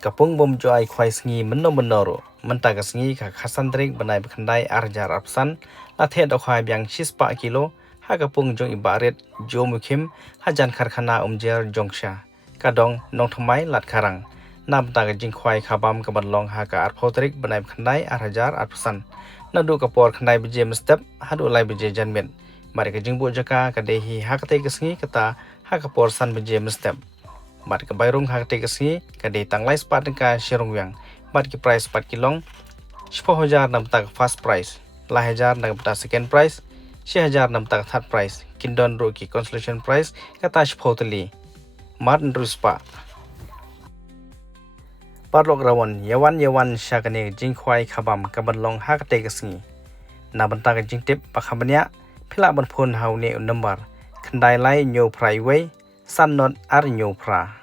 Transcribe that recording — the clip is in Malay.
Kapung bom joy khwai sngi menoro mentaka sngi ka khasantrik banai bekandai arjar apsan la the da khwai byang 6 kilo ha kapung jong ibaret jo mukim hajan kharkhana umjer jongksha kadong nong thmai lat kharang nam ta ka jingkhwai khabam ka badlong ha ka arphotrik banai bekandai arjar apsan nadu kapor khandai bije mstep hadu lai bije janmet mari ka jingbu jaka ka dehi ha ka te sngi kata ha kapor san bije mstep mat ke bayrung hak te kesi kade tanglai spat ka shirung yang mat ki price 4 kilong 10,000 nam tak first price la 1000 nam tak second price 6000 nam tak third price kindon ro ki consolation price kata shphotli mat ruspa parlok rawon yawan shakane jingkhwai khabam kabanlong hak te kesi na banta ka jingtip pakhamnya phila ban phone haune number khandai lai nyo prai wei san not ar nyo pra